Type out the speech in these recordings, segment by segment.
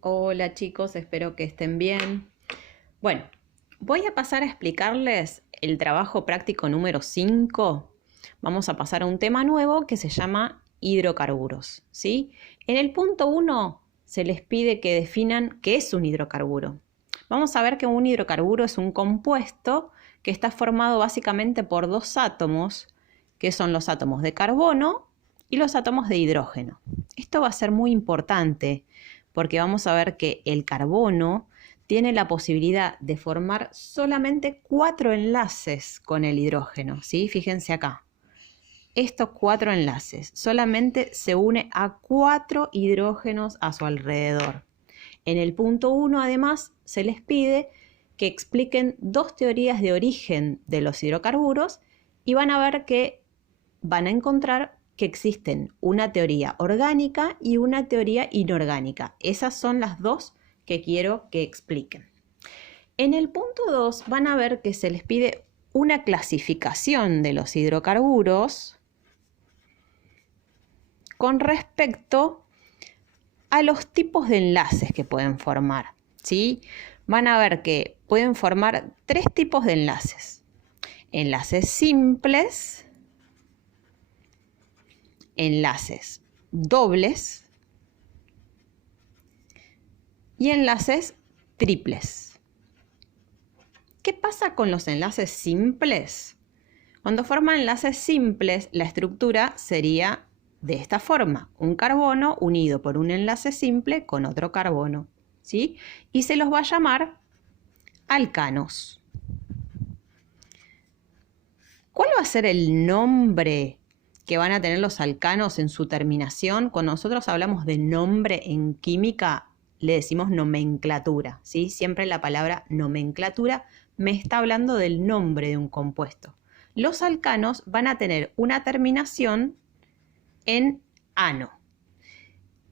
Hola chicos, espero que estén bien. Bueno, voy a pasar a explicarles el trabajo práctico número 5. Vamos a pasar a un tema nuevo que se llama hidrocarburos, ¿sí? En el punto 1 se les pide que definan qué es un hidrocarburo. Vamos a ver que un hidrocarburo es un compuesto que está formado básicamente por dos átomos, que son los átomos de carbono y los átomos de hidrógeno. Esto va a ser muy importante porque vamos a ver que el carbono tiene la posibilidad de formar solamente 4 enlaces con el hidrógeno, ¿sí? Fíjense acá. Estos 4 enlaces solamente se une a 4 hidrógenos a su alrededor. En el punto 1, además, se les pide que expliquen dos teorías de origen de los hidrocarburos y van a ver que van a encontrar que existen una teoría orgánica y una teoría inorgánica. Esas son las dos que quiero que expliquen. En el punto 2 van a ver que se les pide una clasificación de los hidrocarburos con respecto a los tipos de enlaces que pueden formar, ¿sí? Van a ver que pueden formar 3 tipos de enlaces. Enlaces simples, enlaces dobles y enlaces triples. ¿Qué pasa con los enlaces simples? Cuando forman enlaces simples, la estructura sería de esta forma: un carbono unido por un enlace simple con otro carbono, ¿sí? Y se los va a llamar alcanos. ¿Cuál va a ser el nombre que van a tener los alcanos en su terminación? Cuando nosotros hablamos de nombre en química, le decimos nomenclatura, ¿sí? Siempre la palabra nomenclatura me está hablando del nombre de un compuesto. Los alcanos van a tener una terminación en ano.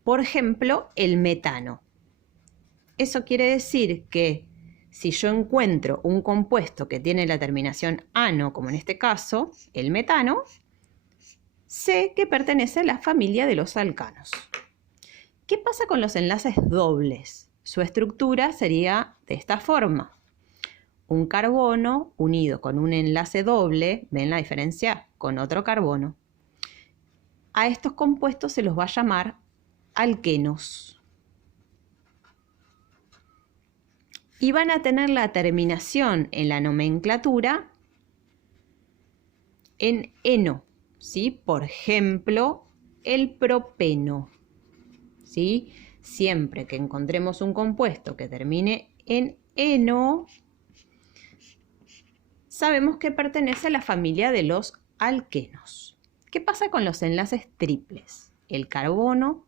Por ejemplo, el metano. Eso quiere decir que si yo encuentro un compuesto que tiene la terminación ano, como en este caso, el metano, sé que pertenece a la familia de los alcanos. ¿Qué pasa con los enlaces dobles? Su estructura sería de esta forma: un carbono unido con un enlace doble, ¿ven la diferencia? Con otro carbono. A estos compuestos se los va a llamar alquenos. Y van a tener la terminación en la nomenclatura en eno, ¿sí? Por ejemplo, el propeno, ¿sí? Siempre que encontremos un compuesto que termine en eno, sabemos que pertenece a la familia de los alquenos. ¿Qué pasa con los enlaces triples? El carbono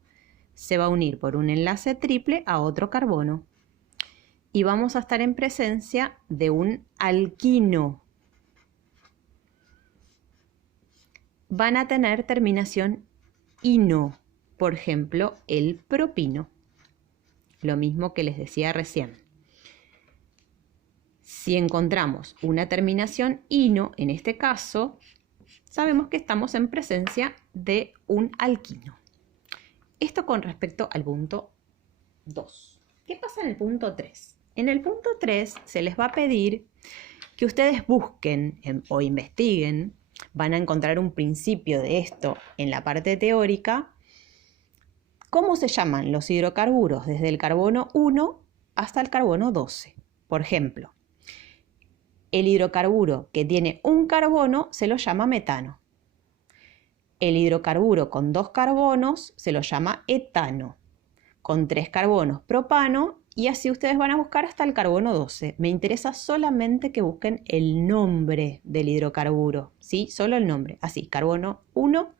se va a unir por un enlace triple a otro carbono y vamos a estar en presencia de un alquino. Van a tener terminación ino, por ejemplo, el propino. Lo mismo que les decía recién. Si encontramos una terminación ino, en este caso, sabemos que estamos en presencia de un alquino. Esto con respecto al punto 2. ¿Qué pasa en el punto 3? En el punto 3 se les va a pedir que ustedes busquen o investiguen. Van a encontrar un principio de esto en la parte teórica. ¿Cómo se llaman los hidrocarburos desde el carbono 1 hasta el carbono 12? Por ejemplo, el hidrocarburo que tiene un carbono se lo llama metano. El hidrocarburo con 2 carbonos se lo llama etano. Con 3 carbonos, propano, y así ustedes van a buscar hasta el carbono 12. Me interesa solamente que busquen el nombre del hidrocarburo, ¿sí? Solo el nombre. Así, carbono 1,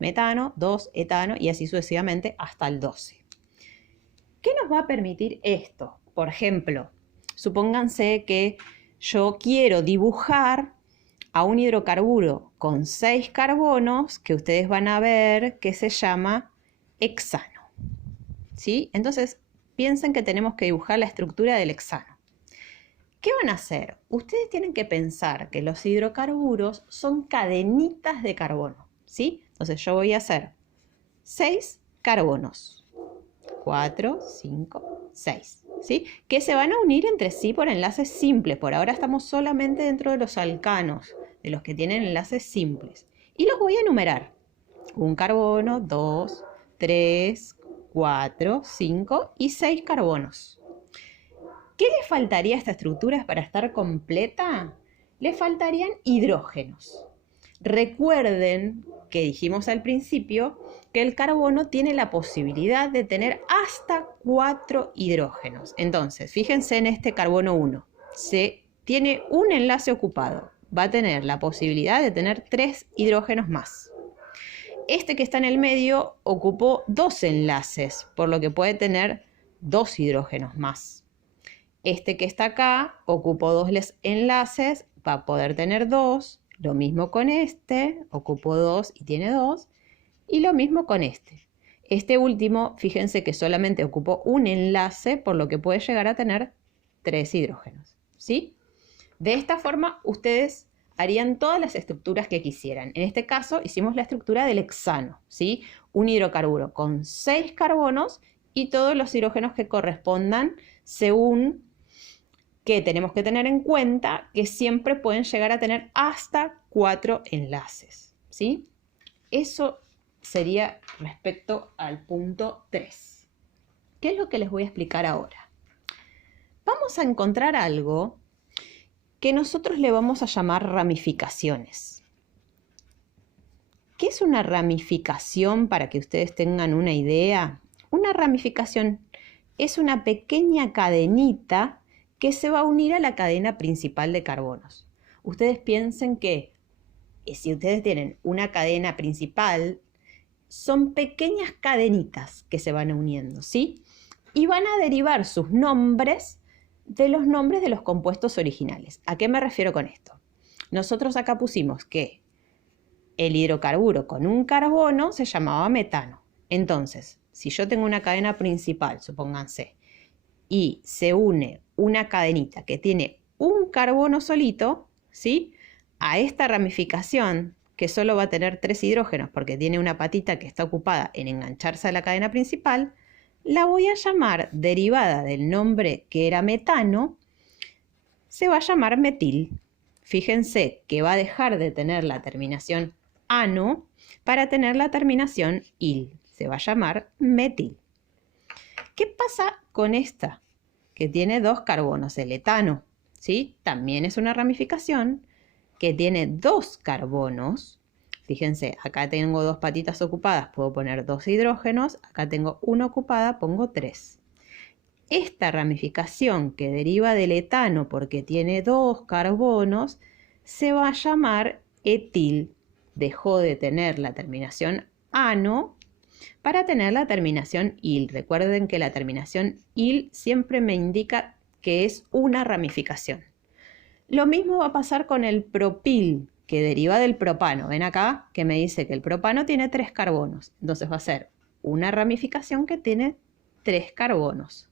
metano, 2, etano, y así sucesivamente hasta el 12. ¿Qué nos va a permitir esto? Por ejemplo, supónganse que yo quiero dibujar a un hidrocarburo con 6 carbonos que ustedes van a ver que se llama hexano, ¿sí? Entonces, piensen que tenemos que dibujar la estructura del hexano. ¿Qué van a hacer? Ustedes tienen que pensar que los hidrocarburos son cadenitas de carbono, ¿sí? Entonces yo voy a hacer 6 carbonos. 4, 5, 6, ¿sí? Que se van a unir entre sí por enlaces simples. Por ahora estamos solamente dentro de los alcanos, de los que tienen enlaces simples. Y los voy a enumerar. Un carbono, 2, 3, 4, 5 y 6 carbonos. ¿Qué le faltaría a esta estructura para estar completa? Le faltarían hidrógenos. Recuerden que dijimos al principio que el carbono tiene la posibilidad de tener hasta 4 hidrógenos. Entonces, fíjense en este carbono 1. Tiene un enlace ocupado. Va a tener la posibilidad de tener 3 hidrógenos más. Este que está en el medio ocupó 2 enlaces, por lo que puede tener 2 hidrógenos más. Este que está acá ocupó 2 enlaces, va a poder tener 2. Lo mismo con este, ocupó 2 y tiene 2. Y lo mismo con este. Este último, fíjense que solamente ocupó un enlace, por lo que puede llegar a tener 3 hidrógenos. ¿Sí? De esta forma, ustedes harían todas las estructuras que quisieran. En este caso, hicimos la estructura del hexano, ¿sí? Un hidrocarburo con 6 carbonos y todos los hidrógenos que correspondan según que tenemos que tener en cuenta que siempre pueden llegar a tener hasta 4 enlaces, ¿sí? Eso sería respecto al punto 3. ¿Qué es lo que les voy a explicar ahora? Vamos a encontrar algo que nosotros le vamos a llamar ramificaciones. ¿Qué es una ramificación para que ustedes tengan una idea? Una ramificación es una pequeña cadenita que se va a unir a la cadena principal de carbonos. Ustedes piensen que si ustedes tienen una cadena principal, son pequeñas cadenitas que se van uniendo, ¿sí? Y van a derivar sus nombres de los nombres de los compuestos originales. ¿A qué me refiero con esto? Nosotros acá pusimos que el hidrocarburo con un carbono se llamaba metano. Entonces, si yo tengo una cadena principal, supónganse, y se une una cadenita que tiene un carbono solito, ¿sí? A esta ramificación, que solo va a tener 3 hidrógenos porque tiene una patita que está ocupada en engancharse a la cadena principal, la voy a llamar, derivada del nombre que era metano, se va a llamar metil. Fíjense que va a dejar de tener la terminación ano para tener la terminación il. Se va a llamar metil. ¿Qué pasa con esta? Que tiene 2 carbonos, el etano, ¿sí? También es una ramificación que tiene 2 carbonos. Fíjense, acá tengo 2 patitas ocupadas, puedo poner 2 hidrógenos. Acá tengo 1 ocupada, pongo 3. Esta ramificación que deriva del etano porque tiene 2 carbonos, se va a llamar etil. Dejó de tener la terminación ano para tener la terminación il. Recuerden que la terminación il siempre me indica que es una ramificación. Lo mismo va a pasar con el propil, que deriva del propano. Ven acá que me dice que el propano tiene 3 carbonos. Entonces va a ser una ramificación que tiene 3 carbonos.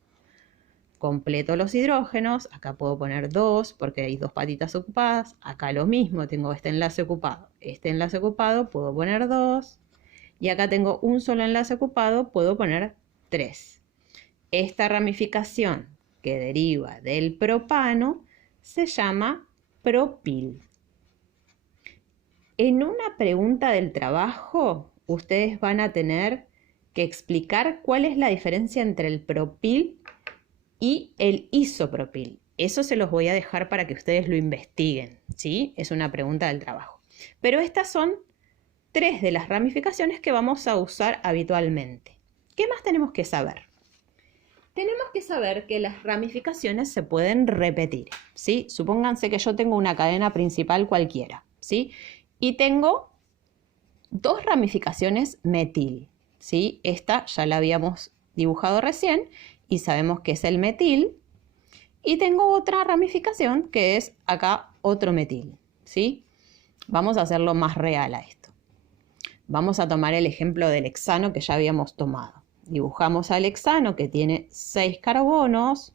Completo los hidrógenos. Acá puedo poner 2 porque hay 2 patitas ocupadas. Acá lo mismo, tengo este enlace ocupado. Este enlace ocupado puedo poner 2. Y acá tengo un solo enlace ocupado, puedo poner 3. Esta ramificación que deriva del propano se llama propil. En una pregunta del trabajo, ustedes van a tener que explicar cuál es la diferencia entre el propil y el isopropil. Eso se los voy a dejar para que ustedes lo investiguen, ¿sí? Es una pregunta del trabajo. Pero estas son 3 de las ramificaciones que vamos a usar habitualmente. ¿Qué más tenemos que saber? Tenemos que saber que las ramificaciones se pueden repetir, ¿sí? Supónganse que yo tengo una cadena principal cualquiera, ¿sí? Y tengo 2 ramificaciones metil, ¿sí? Esta ya la habíamos dibujado recién y sabemos que es el metil. Y tengo otra ramificación que es acá otro metil, ¿sí? Vamos a hacerlo más real a esto. Vamos a tomar el ejemplo del hexano que ya habíamos tomado. Dibujamos al hexano que tiene 6 carbonos.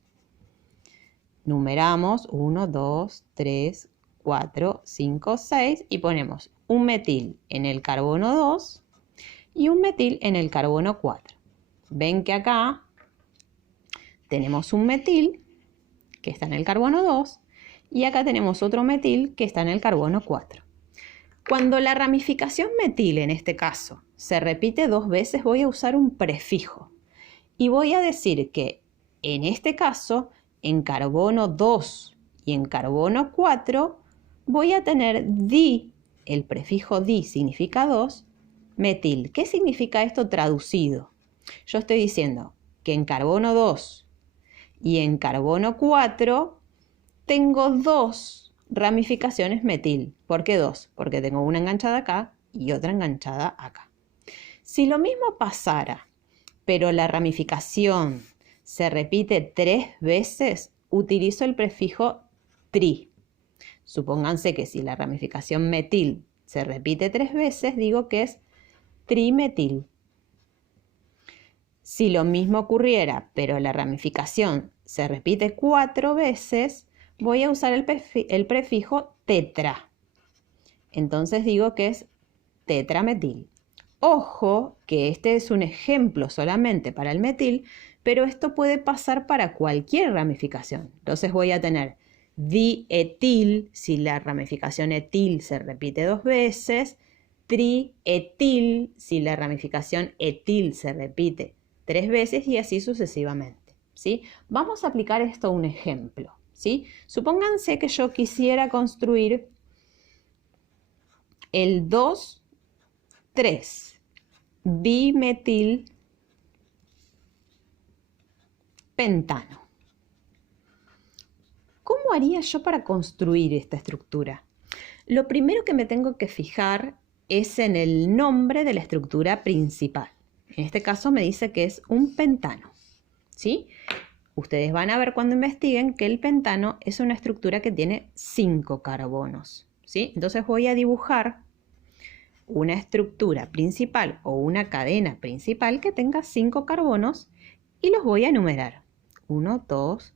Numeramos 1, 2, 3, 4, 5, 6 y ponemos un metil en el carbono 2 y un metil en el carbono 4. Ven que acá tenemos un metil que está en el carbono 2 y acá tenemos otro metil que está en el carbono 4. Cuando la ramificación metil, en este caso, se repite 2 veces, voy a usar un prefijo. Y voy a decir que, en este caso, en carbono 2 y en carbono 4, voy a tener di, el prefijo di significa 2, metil. ¿Qué significa esto traducido? Yo estoy diciendo que en carbono 2 y en carbono 4 tengo 2 ramificaciones metil. ¿Por qué 2? Porque tengo una enganchada acá y otra enganchada acá. Si lo mismo pasara, pero la ramificación se repite 3 veces, utilizo el prefijo tri. Supónganse que si la ramificación metil se repite 3 veces, digo que es trimetil. Si lo mismo ocurriera, pero la ramificación se repite 4 veces, voy a usar el prefijo tetra. Entonces digo que es tetrametil. Ojo que este es un ejemplo solamente para el metil, pero esto puede pasar para cualquier ramificación. Entonces voy a tener dietil si la ramificación etil se repite 2 veces, trietil si la ramificación etil se repite 3 veces y así sucesivamente, ¿sí? Vamos a aplicar esto a un ejemplo, ¿sí? Supónganse que yo quisiera construir el 2,3 bimetil pentano. ¿Cómo haría yo para construir esta estructura? Lo primero que me tengo que fijar es en el nombre de la estructura principal. En este caso me dice que es un pentano, ¿sí? Ustedes van a ver cuando investiguen que el pentano es una estructura que tiene 5 carbonos, ¿sí? Entonces voy a dibujar una estructura principal o una cadena principal que tenga 5 carbonos y los voy a enumerar. 1, 2,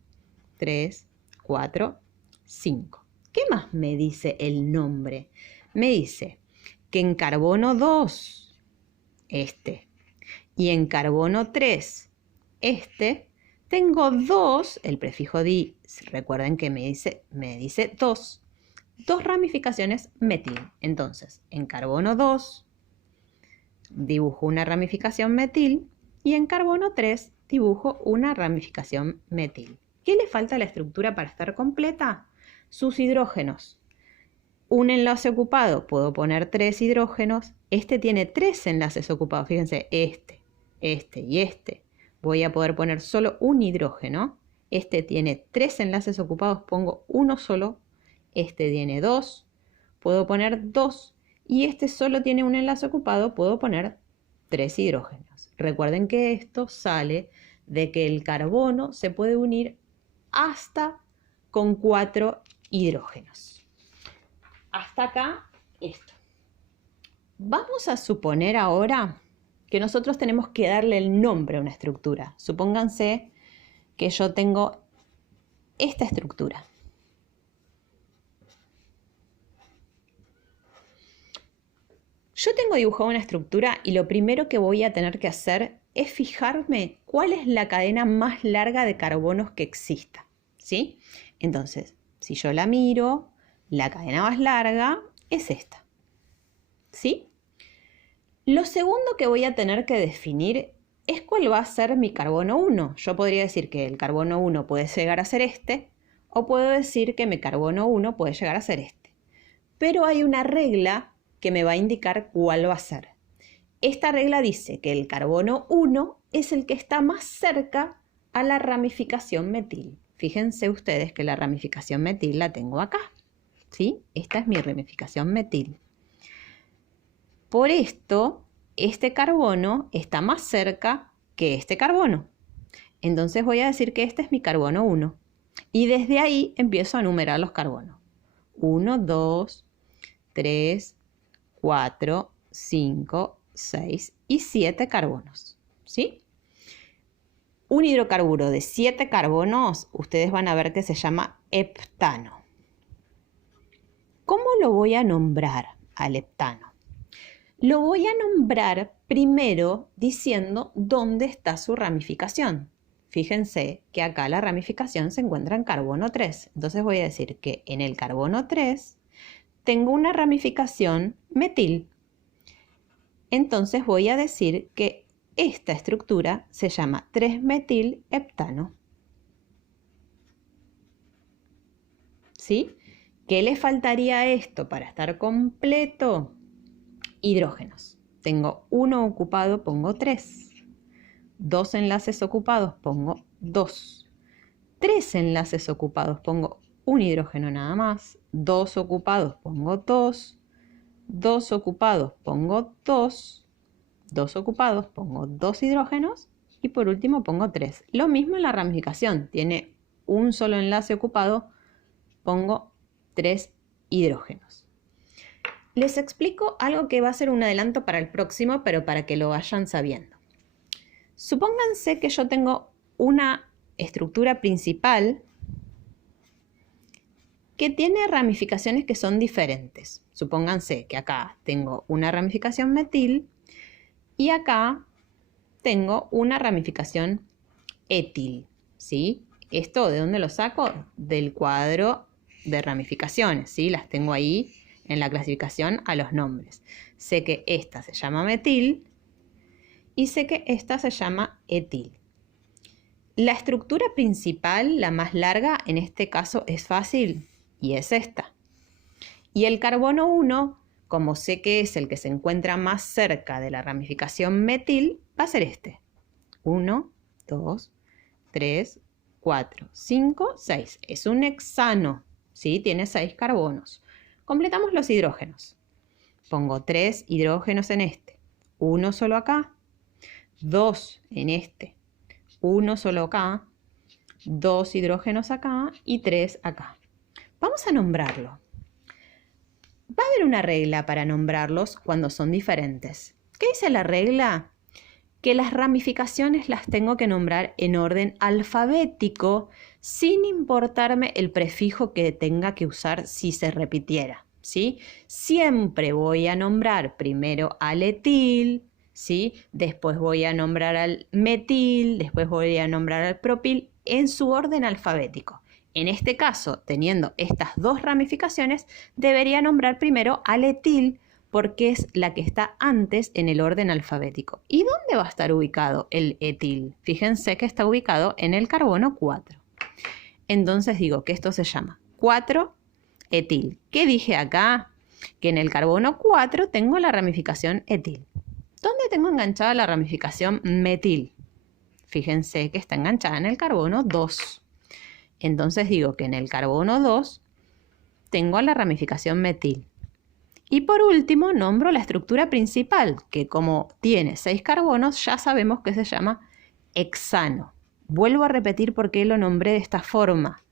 3, 4, 5. ¿Qué más me dice el nombre? Me dice que en carbono 2, y en carbono 3, tengo 2, el prefijo di, recuerden que me dice 2 ramificaciones metil. Entonces, en carbono 2 dibujo una ramificación metil y en carbono 3 dibujo una ramificación metil. ¿Qué le falta a la estructura para estar completa? Sus hidrógenos. Un enlace ocupado, puedo poner 3 hidrógenos. Este tiene 3 enlaces ocupados, fíjense, este y este. Voy a poder poner solo un hidrógeno. Este tiene 3 enlaces ocupados, pongo uno solo. Este tiene 2, puedo poner 2. Y este solo tiene un enlace ocupado, puedo poner 3 hidrógenos. Recuerden que esto sale de que el carbono se puede unir hasta con 4 hidrógenos. Hasta acá esto. Vamos a suponer ahora que nosotros tenemos que darle el nombre a una estructura. Supónganse que yo tengo esta estructura. Yo tengo dibujado una estructura y lo primero que voy a tener que hacer es fijarme cuál es la cadena más larga de carbonos que exista, ¿sí? Entonces, si yo la miro, la cadena más larga es esta, ¿sí? Lo segundo que voy a tener que definir es cuál va a ser mi carbono 1. Yo podría decir que el carbono 1 puede llegar a ser este, o puedo decir que mi carbono 1 puede llegar a ser este. Pero hay una regla que me va a indicar cuál va a ser. Esta regla dice que el carbono 1 es el que está más cerca a la ramificación metil. Fíjense ustedes que la ramificación metil la tengo acá, ¿sí? Esta es mi ramificación metil. Por esto, este carbono está más cerca que este carbono. Entonces voy a decir que este es mi carbono 1. Y desde ahí empiezo a numerar los carbonos. 1, 2, 3, 4, 5, 6 y 7 carbonos, ¿sí? Un hidrocarburo de 7 carbonos, ustedes van a ver que se llama heptano. ¿Cómo lo voy a nombrar al heptano? Lo voy a nombrar primero diciendo dónde está su ramificación. fíjense que acá la ramificación se encuentra en carbono 3. Entonces voy a decir que en el carbono 3 tengo una ramificación metil. Entonces voy a decir que esta estructura se llama 3-metilheptano. ¿Sí? ¿Qué le faltaría a esto para estar completo? Hidrógenos. Tengo uno ocupado, pongo 3. 2 enlaces ocupados, pongo 2. 3 enlaces ocupados, pongo un hidrógeno nada más. 2 ocupados, pongo 2. 2 ocupados, pongo 2. 2 ocupados, pongo 2 hidrógenos. Y por último pongo 3. Lo mismo en la ramificación. Tiene un solo enlace ocupado, pongo 3 hidrógenos. Les explico algo que va a ser un adelanto para el próximo, pero para que lo vayan sabiendo. Supónganse que yo tengo una estructura principal que tiene ramificaciones que son diferentes. Supónganse que acá tengo una ramificación metil y acá tengo una ramificación etil, ¿sí? ¿Esto de dónde lo saco? Del cuadro de ramificaciones, ¿sí? Las tengo ahí en la clasificación a los nombres. Sé que esta se llama metil y sé que esta se llama etil. La estructura principal, la más larga, en este caso es fácil y es esta. Y el carbono 1, como sé que es el que se encuentra más cerca de la ramificación metil, va a ser este. 1, 2, 3, 4, 5, 6. Es un hexano, ¿sí? Tiene 6 carbonos. Completamos los hidrógenos. Pongo 3 hidrógenos en este. 1 solo acá. 2 en este. 1 solo acá. 2 hidrógenos acá y 3 acá. Vamos a nombrarlo. Va a haber una regla para nombrarlos cuando son diferentes. ¿Qué dice la regla? Que las ramificaciones las tengo que nombrar en orden alfabético sin importarme el prefijo que tenga que usar si se repitiera, ¿sí? Siempre voy a nombrar primero al etil, ¿sí? Después voy a nombrar al metil, después voy a nombrar al propil en su orden alfabético. En este caso, teniendo estas dos ramificaciones, debería nombrar primero al etil porque es la que está antes en el orden alfabético. ¿Y dónde va a estar ubicado el etil? Fíjense que está ubicado en el carbono 4. Entonces digo que esto se llama 4-etil. ¿Qué dije acá? Que en el carbono 4 tengo la ramificación etil. ¿Dónde tengo enganchada la ramificación metil? Fíjense que está enganchada en el carbono 2. Entonces digo que en el carbono 2 tengo la ramificación metil. Y por último nombro la estructura principal, que como tiene 6 carbonos ya sabemos que se llama hexano. Vuelvo a repetir por qué lo nombré de esta forma.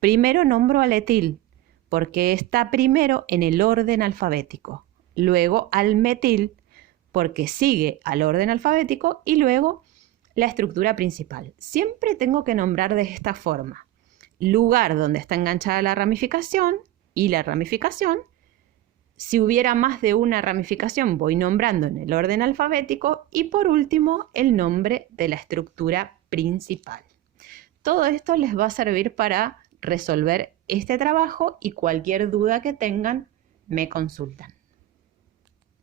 Primero nombro al etil, porque está primero en el orden alfabético. Luego al metil, porque sigue al orden alfabético. Y luego la estructura principal. Siempre tengo que nombrar de esta forma. Lugar donde está enganchada la ramificación y la ramificación. Si hubiera más de una ramificación, voy nombrando en el orden alfabético y por último el nombre de la estructura principal. Todo esto les va a servir para resolver este trabajo y cualquier duda que tengan me consultan.